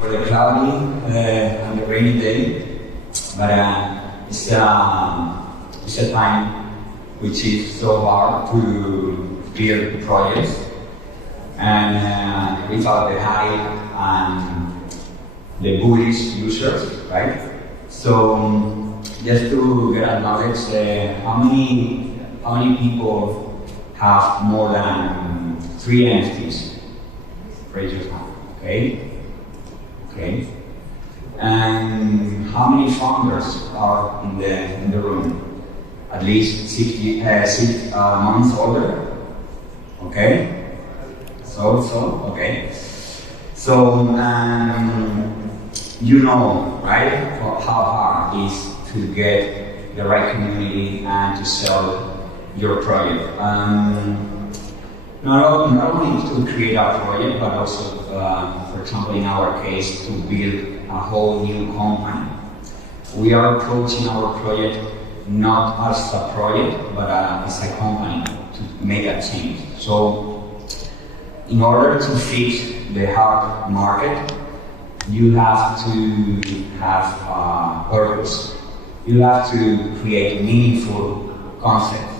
For the cloudy and the rainy day, but it's a time which is so hard to build projects, and without the hype and the bullish users, right? So just to get acknowledged, how many people have more than 3 NFTs? Raise your hand, okay? Okay. And how many founders are in the room? At least 6 months older. Okay. Okay. So you know, right, how hard it is to get the right community and to sell your project. Not only to create a project, but also, for example, in our case, to build a whole new company. We are approaching our project not as a project, but as a company to make a change. So, in order to fit the hard market, you have to have purpose. You have to create meaningful concept.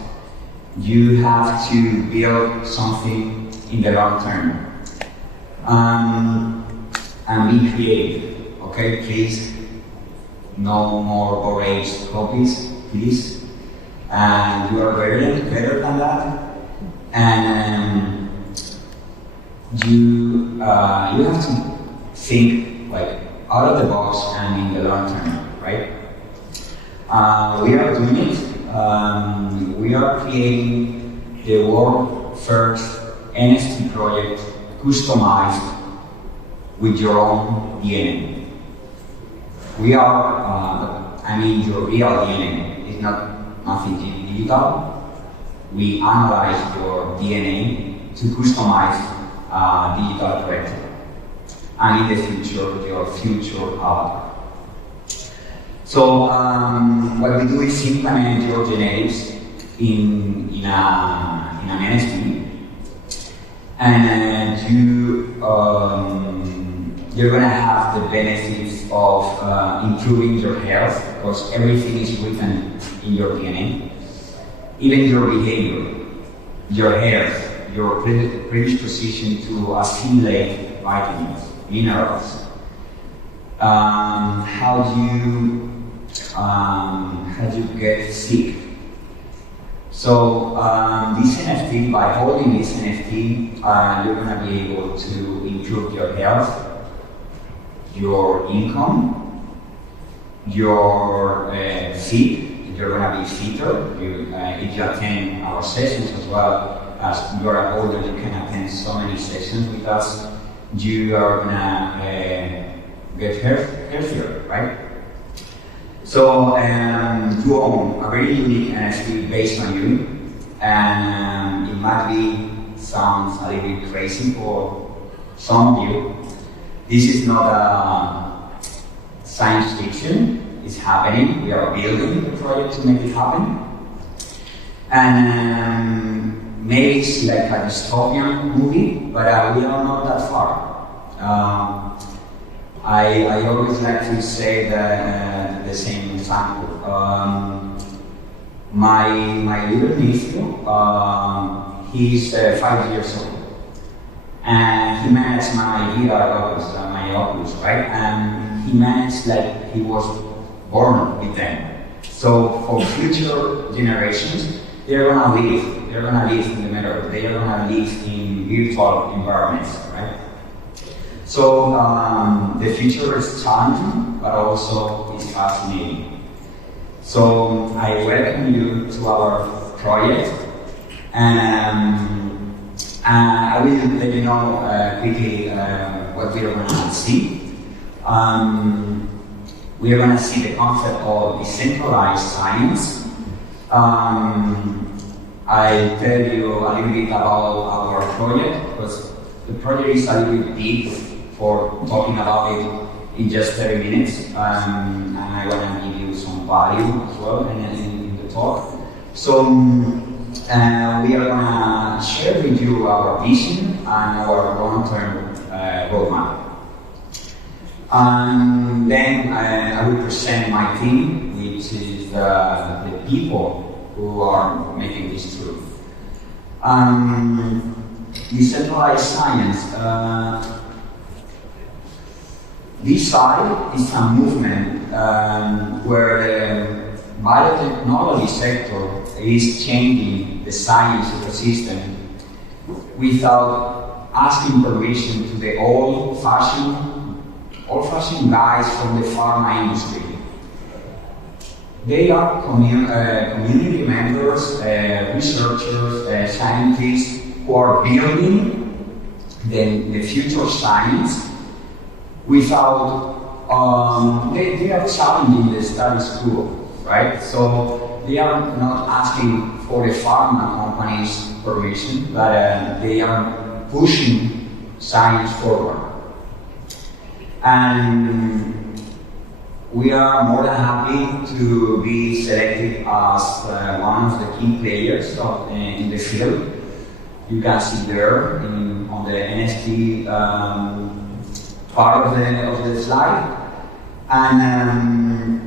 You have to build something in the long term. And be creative, okay? Please, no more borrowed copies, please. And you are better than that. And you have to think like out of the box and in the long term, right? We are doing it. We are creating the world's first NFT project customized with your own DNA. We are, your real DNA is not nothing digital. We analyze your DNA to customize digital character, and in the future, your future avatar. So what we do is implement your genetics in an NFT, and you're gonna have the benefits of improving your health, because everything is written in your DNA, even your behavior, your health, your predisposition to assimilate vitamins, minerals, how do you get sick. So this NFT, by holding this NFT, you're going to be able to improve your health, your income, your fit. You're going to be fitter. If you attend our sessions as well, as you are older, you can attend so many sessions with us. You are going to get healthier, right? So you own a very unique NFT based on you, and it might sounds a little bit crazy for some of you. This is not a science fiction, it's happening. We are building the project to make it happen. And maybe it's like a dystopian movie, but we are not that far. I always like to say the same example. My little nephew, he's 5 years old, and he managed my VR my Oculus, right? And he managed like he was born with them. So for future generations, they're gonna live in the metaverse. They are gonna live in virtual environments, right? So the future is challenging, but also is fascinating. So I welcome you to our project, and I will let you know quickly what we are going to see. We are going to see the concept of decentralized science. I tell you a little bit about our project, because the project is a little bit big for talking about it in just 30 minutes, and I want to give you some value as well in the talk. So we are going to share with you our vision and our long-term roadmap. And then I will present my team, which is the people who are making this true. Decentralized science. This side is a movement where the biotechnology sector is changing the science ecosystem without asking permission to the old-fashioned guys from the pharma industry. They are community members, researchers, scientists who are building the future science without, they are challenging the status quo, right? So they are not asking for the pharma company's permission, but they are pushing science forward. And we are more than happy to be selected as one of the key players in the field. You can see there on the NFT part of the slide. And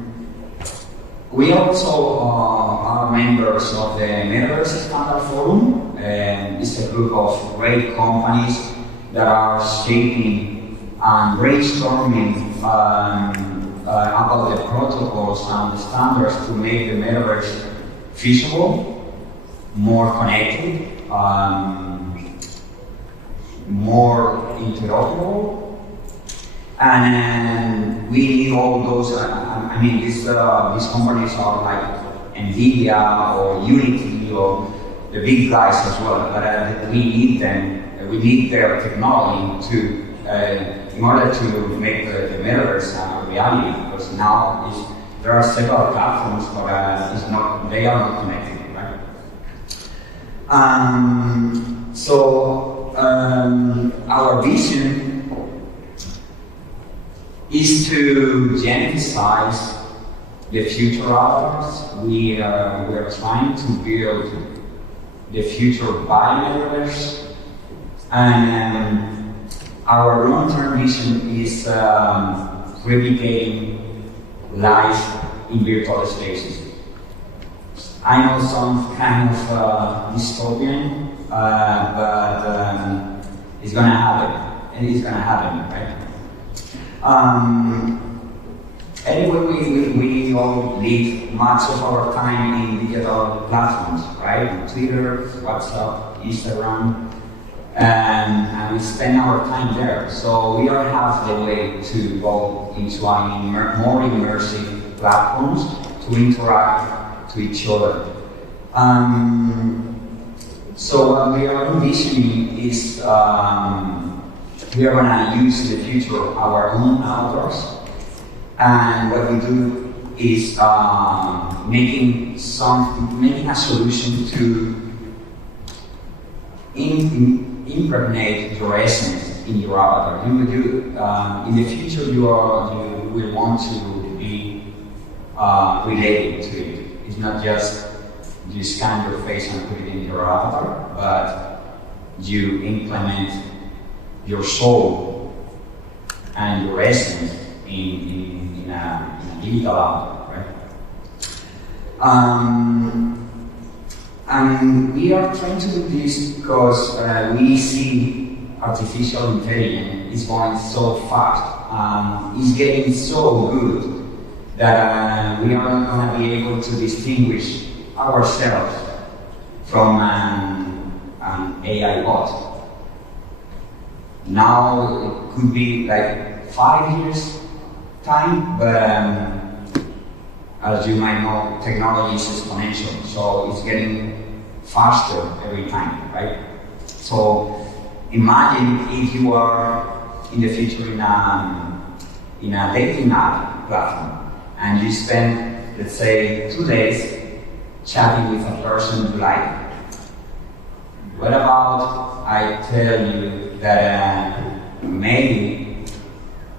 we also are members of the Metaverse Standard Forum. It's a group of great companies that are shaping and brainstorming about the protocols and the standards to make the metaverse feasible, more connected, more interoperable, and we need all those. I mean, these companies are like NVIDIA or Unity or the big guys as well, but we need them. We need their technology to. In order to make the metaverse a reality, because now there are several platforms, but they are not connected, right? So our vision is to geneticize the future avatars. We are trying to build the future bio-metaverse, and our long-term vision is replicating life in virtual spaces. I know some kind of dystopian, but it's gonna happen, and it's gonna happen, right? Anyway, we all live much of our time in digital platforms, right? Twitter, WhatsApp, Instagram. And we spend our time there. So we are half the way to go into more immersive platforms to interact to each other. So what we are envisioning is we are going to use in the future our own avatars, and what we do is making a solution to impregnate your essence in your avatar. In the future, you will want to be related to it. It's not just you scan your face and put it in your avatar, but you implement your soul and your essence in a digital avatar, right? And we are trying to do this because we see artificial intelligence is going so fast. It's getting so good that we are not going to be able to distinguish ourselves from an AI bot. Now it could be like 5 years time, but as you might know, technology is exponential, so it's getting faster every time, right? So imagine if you are in the future in a dating app platform, and you spend, let's say, 2 days chatting with a person you like. What about I tell you that maybe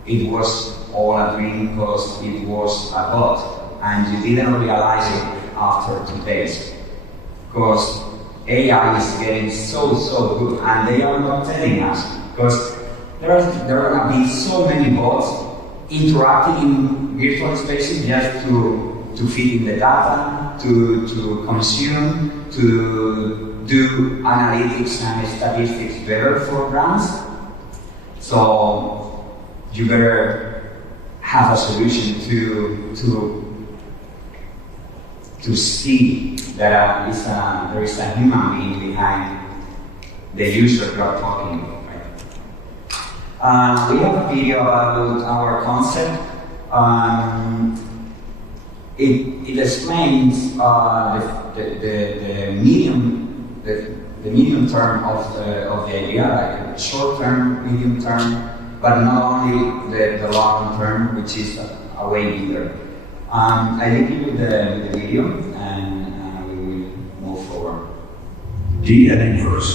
it was all a dream because it was a bot, and you didn't realize it after 2 days? Because AI is getting so good, and they are not telling us, because there are going to be so many bots interacting in virtual spaces just to feed in the data, to consume, to do analytics and statistics better for brands. So you better have a solution to see that there is a human being behind the user you are talking about. We have a video about our concept. It explains the medium term of the idea, like short term, medium term, but not only the long term, which is a way bigger. I leave you with the video, and we will move forward. Metaverse,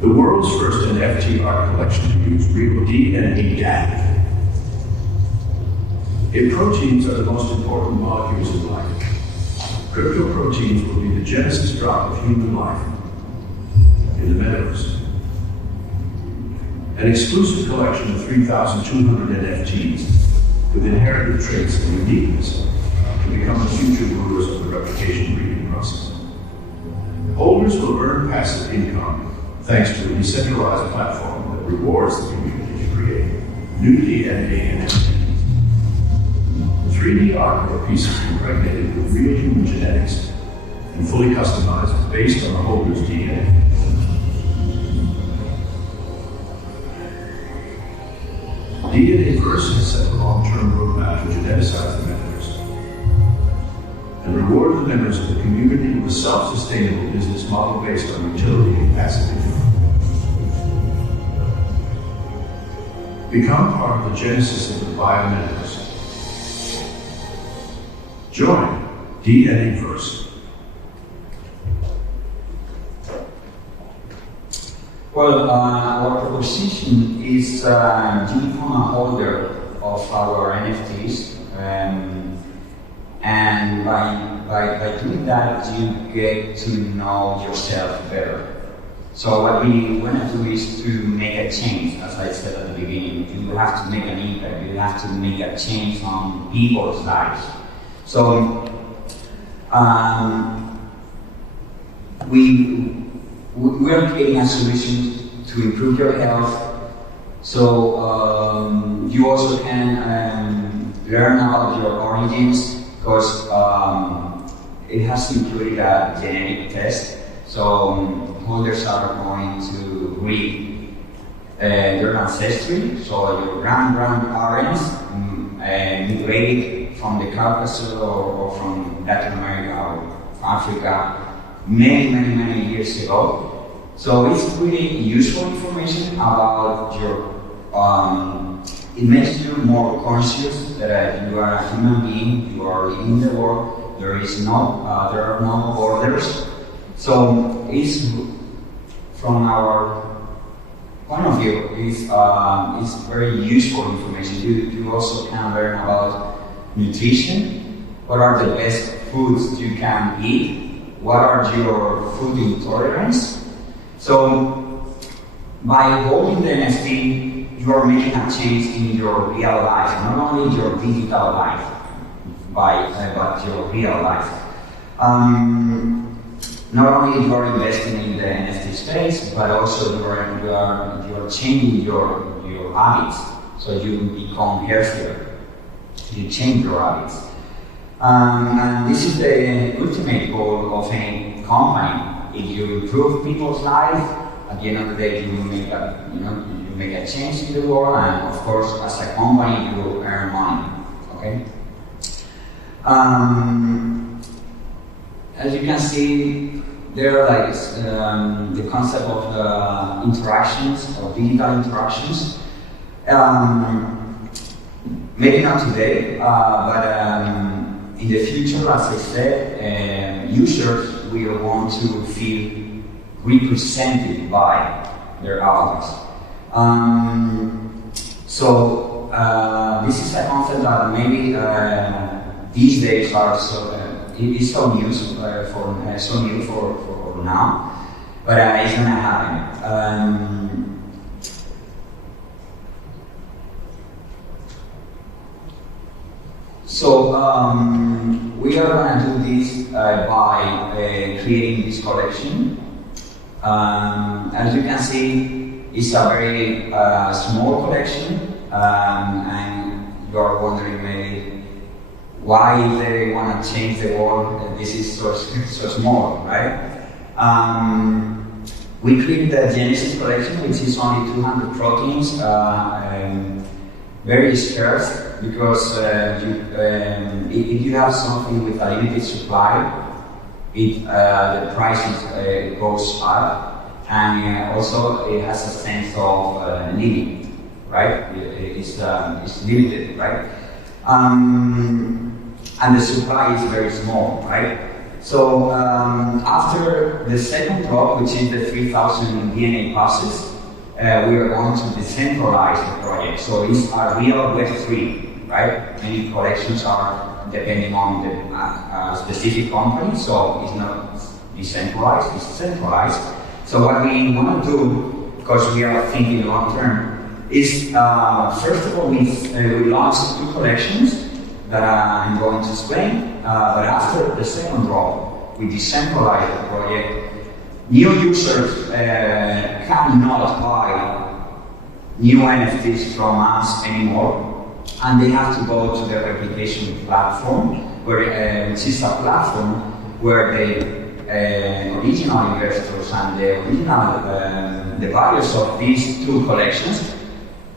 the world's first NFT art collection to use real DNA data. If proteins are the most important molecules in life, cryptoproteins will be the genesis drop of human life in the metaverse. An exclusive collection of 3,200 NFTs with inherited traits and uniqueness to become the future rulers of the replication breeding process. Holders will earn passive income thanks to a decentralized platform that rewards the community to create new DNA NFTs. 3D art or pieces impregnated with real human genetics and fully customized based on the holder's DNA. Metaverse has set a long-term roadmap to geneticize the metaverse and reward the members of the community with a self-sustainable business model based on utility and passive income. Become part of the genesis of the bio-metaverse. Join Metaverse. Well, our proposition is you become a holder of our NFTs, and by doing that, you get to know yourself better. So what we want to do is to make a change, as I said at the beginning. You have to make an impact, you have to make a change on people's lives. So we are creating a solution to improve your health. So you also can learn about your origins, because it has included a genetic test. So holders are going to read your ancestry, so your grandparents migrated from the Caucasus or from Latin America or Africa many years ago. So it's really useful information about your, it makes you more conscious that you are a human being, you are living in the world, there are no borders. So it's, from our point of view, it's very useful information. You also can learn about nutrition, what are the best foods you can eat, what are your food intolerance. So by holding the NFT, you are making a change in your real life, not only your digital life, but your real life. Not only you are investing in the NFT space, but also you are changing your habits, so you become healthier. You change your habits, and this is the ultimate goal of any company. If you improve people's lives, at the end of the day, you make a change in the world, and of course, as a company, you will earn money. Okay. As you can see, there are the concept of interactions, of digital interactions. Maybe not today, but in the future, as I said, users will want to feel represented by their avatars. So this is a concept that maybe these days are it's so new for now, but it's gonna happen. So we are going to do this by creating this collection. As you can see, it's a very small collection, and you're wondering maybe why they want to change the world. This is so small, right? We created the Genesis collection, which is only 200 proteins, very scarce, because if you have something with a limited supply, the price goes up, and also it has a sense of limit, right? It's limited, right? And the supply is very small, right? So after the second drop, which is the 3,000 DNA passes, we are going to decentralize the project. So it's a real Web3, right? Many collections are depending on the specific company, so it's not decentralized, it's centralized. So what we want to do, because we are thinking long term, is first of all, we launched 2 collections that I'm going to explain, but after the second drop, we decentralized the project. New users cannot buy new NFTs from us anymore, and they have to go to the replication platform, which is a platform where the original investors and the original the buyers of these 2 collections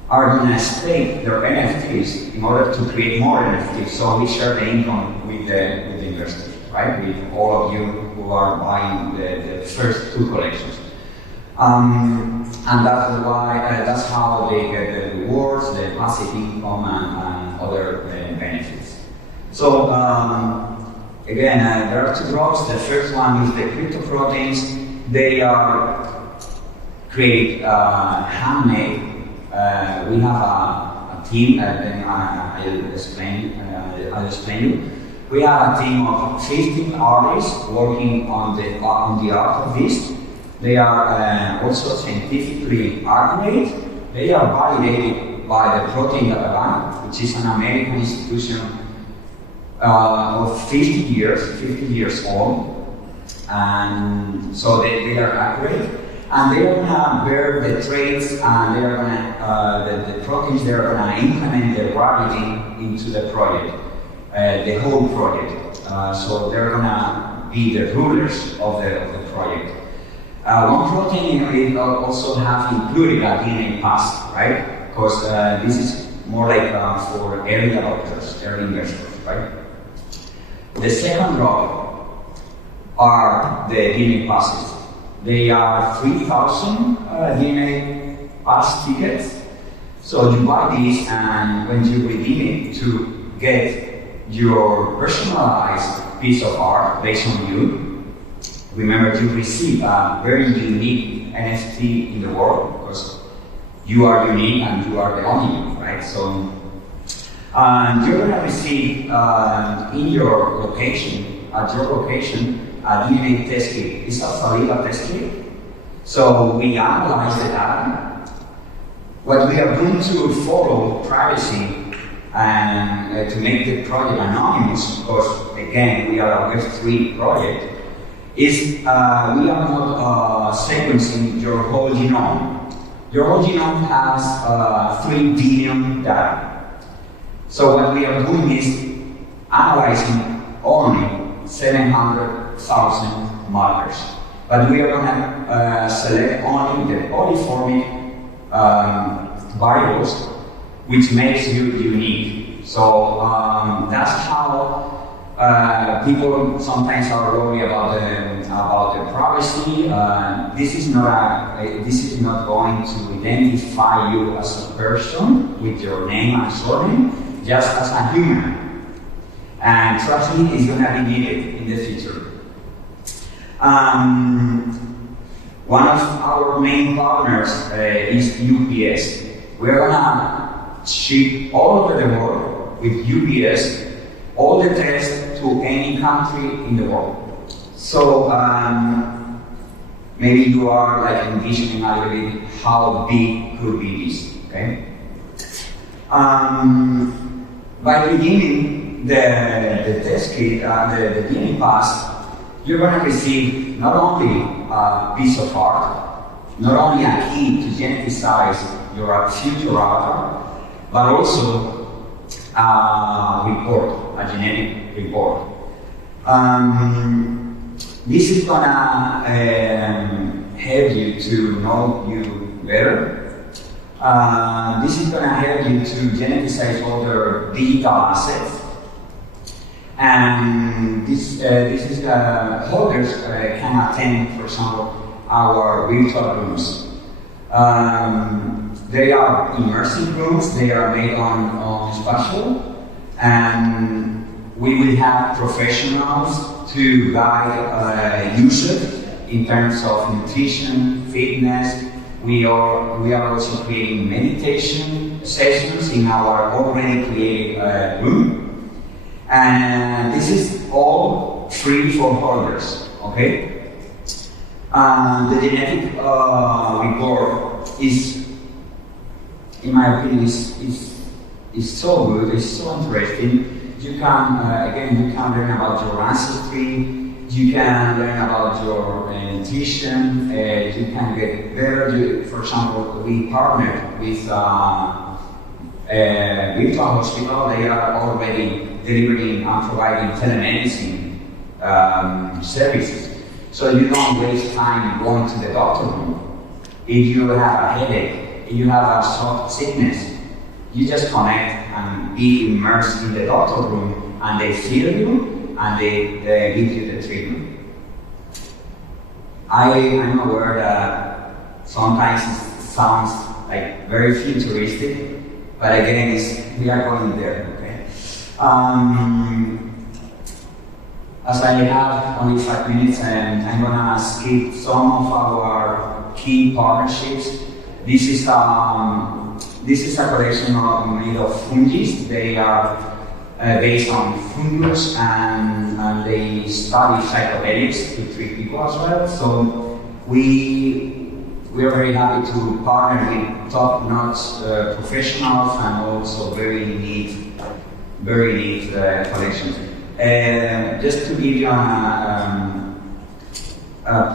are going to stake their NFTs in order to create more NFTs. So we share the income with the investors, right? With all of you who are buying the first 2 collections. And that's how they get the rewards, the passive income, and other benefits. So again, there are 2 drops. The first one is the crypto proteins. They are created handmade. We have a team, then I'll explain you. We have a team of 15 artists working on the art of this. They are also scientifically accurate. They are validated by the Protein Data Bank, which is an American institution of 50 years old. And so they are accurate. And they are going to bear the traits, and they are going to the proteins. They are going to implement the gravity into the project, the whole project. So they're going to be the rulers of the project. One protein also have included a DNA pass, right? Because this is more like for early adopters, early investors, right? The second drop are the DNA passes. They are 3,000 DNA pass tickets. So you buy these, and when you redeem it to get your personalized piece of art based on you, remember you receive a very unique NFT in the world, because you are unique and you are the only you, right? So you're going to receive in your location, at your location, a DNA test kit. It's a Saliva test kit. So we analyze the data. What we are going to follow privacy and to make the project anonymous, because again, we are a Web3 project, is we are not sequencing your whole genome. Your whole genome has 3 billion data. So what we are doing is analyzing only 700,000 markers. But we are going to select only the polyformic variables, which makes you unique. So that's how people sometimes are worried about the privacy. This is not going to identify you as a person with your name and surname, just as a human. And trust me, it's going to be needed in the future. One of our main partners is UPS. We're going to ship all over the world with UPS all the tests to any country in the world. So maybe you are like envisioning a little bit how big could be this, okay? By beginning the test kit, the DNA pass, you're going to receive not only a piece of art, not only a key to geneticize your future avatar, but also a report, a genetic report. This is going to help you to know you better. This is going to help you to geneticize all your digital assets. And this is holders can attend, for example, our virtual rooms. They are immersive rooms, they are made on spatial, and we will have professionals to guide users in terms of nutrition, fitness. We are also creating meditation sessions in our already created room. And this is all free for holders, okay? The genetic report is, in my opinion, is so good, it's so interesting. You can, again, you can learn about your ancestry, you can learn about your nutrition, you can get better. For example, we partnered with virtual hospital. They are already delivering and providing telemedicine services. So you don't waste time going to the doctor room. If you have a headache, if you have a soft sickness, you just connect and be immersed in the doctor room, and they feel you and they give you the treatment. I'm aware that sometimes it sounds like very futuristic, but again, we are going there. Okay. As I have only 5 minutes, and I'm gonna skip some of our key partnerships. This is a collection made of fungi. They are based on fungus, and they study psychedelics to treat people as well. So we are very happy to partner with top-notch professionals and also very neat collections. Just to give you a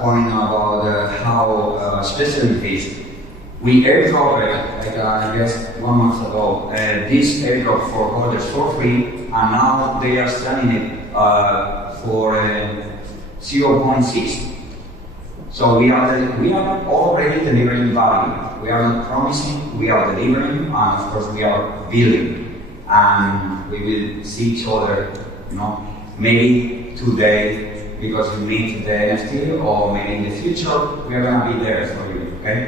point about how special it is, we airdropped, I guess 1 month ago, this airdrop for holders for free, and now they are selling it for 0.6. So we are already delivering value. We are not promising, we are delivering, and of course we are building. And we will see each other, maybe today because we meet the NFT, or maybe in the future we are going to be there for you, okay?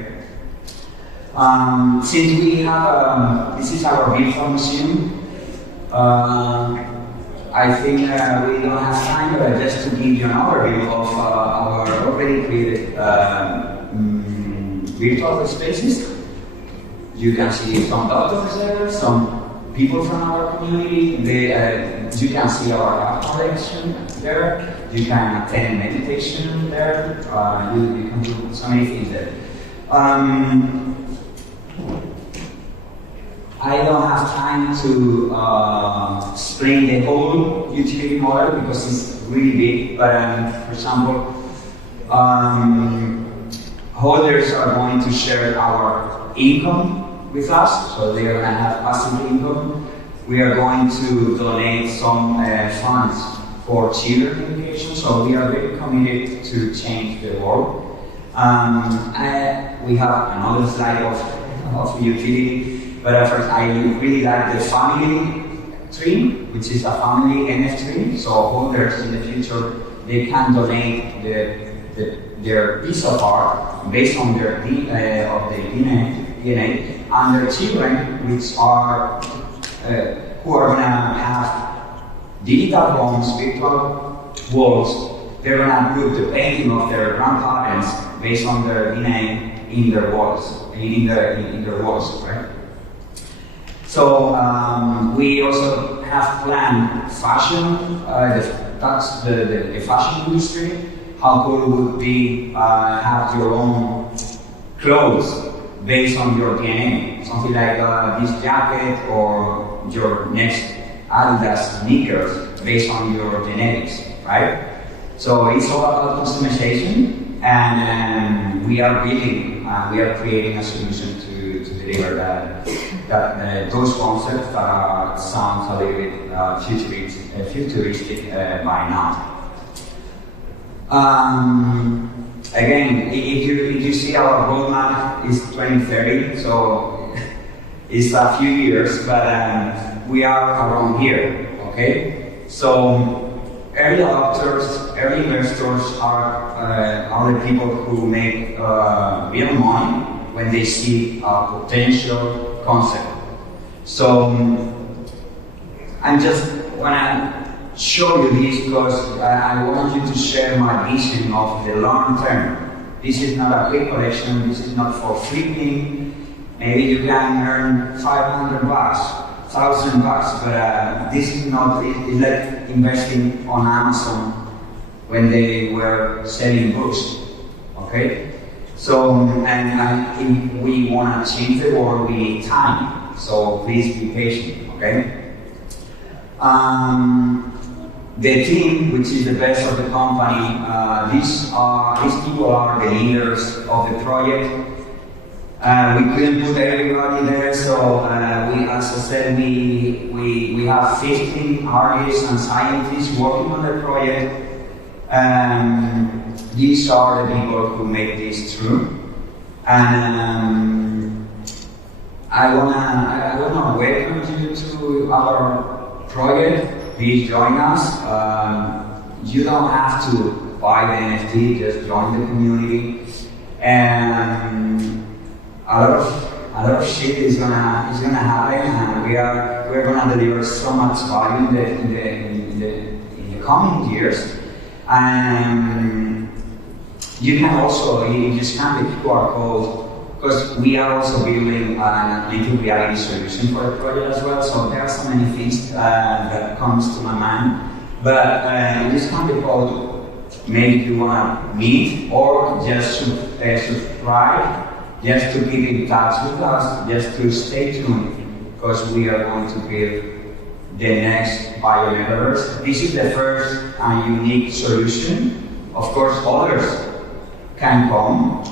Since we have, this is our virtual museum, I think we don't have time, but just to give you an overview of our already created virtual spaces. You can see some doctors there, some people from our community. You can see our art collection there. You can attend meditation there. You can do so many things there. I don't have time to explain the whole utility model because it's really big, but for example, holders are going to share our income with us, so they are going to have passive income. We are going to donate some funds for children education, so we are very committed to change the world. We have another slide of utility. But first, I really like the family tree, which is a family NFT. So holders in the future, they can donate their piece of art based on their DNA, and their children, which are who are gonna have digital homes, virtual worlds. They're gonna put the painting of their grandparents based on their DNA in their walls, in their walls, right? So we also have planned fashion, that's the fashion industry. How cool would be have your own clothes based on your DNA, something like this jacket or your next Adidas sneakers based on your genetics, right? So it's all about customization, and we are building, we are creating a solution to deliver those concepts that sound a little bit futuristic by now. Again, if you see our roadmap is 2030, so it's a few years, but we are around here, okay? So early adopters, early investors are the people who make real money when they see a potential concept. So I just want to show you this because I want you to share my vision of the long term. This is not a quick collection, this is not for flipping. Maybe you can earn 500 bucks, 1,000 bucks, but this is not, it's like investing on Amazon when they were selling books, okay? So, and if we want to change the world, we need time, so please be patient, okay? The team, which is the best of the company, these people are the leaders of the project. We couldn't put everybody there, so as I said, we have 15 artists and scientists working on the project. These are the people who make this true. And I wanna welcome you to our project. Please join us. You don't have to buy the NFT, just join the community. And a lot of shit is gonna happen, and we're gonna deliver so much value in the coming years. And you can also, you scan the QR code, because we are also building an native reality solution for the project as well. So there are so many things that comes to my mind. But you scan the code, maybe you wanna meet or just subscribe, just to keep in touch with us, just to stay tuned, because we are going to build the next Metaverse. This is the first and unique solution. Of course, others can come.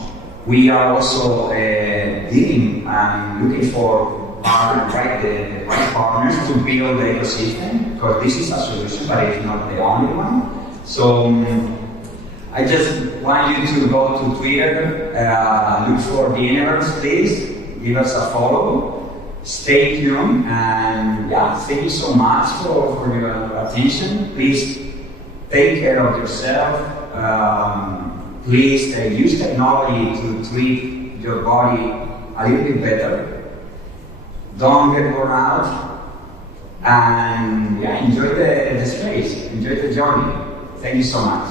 We are also digging and looking for the right partners to build the ecosystem, because this is a solution, but it's not the only one. So I just want you to go to Twitter, look for Metaverse, please, give us a follow, stay tuned, and yeah, thank you so much for your attention. Please take care of yourself. Please use technology to treat your body a little bit better. Don't get worn out, and yeah, enjoy the space, enjoy the journey. Thank you so much.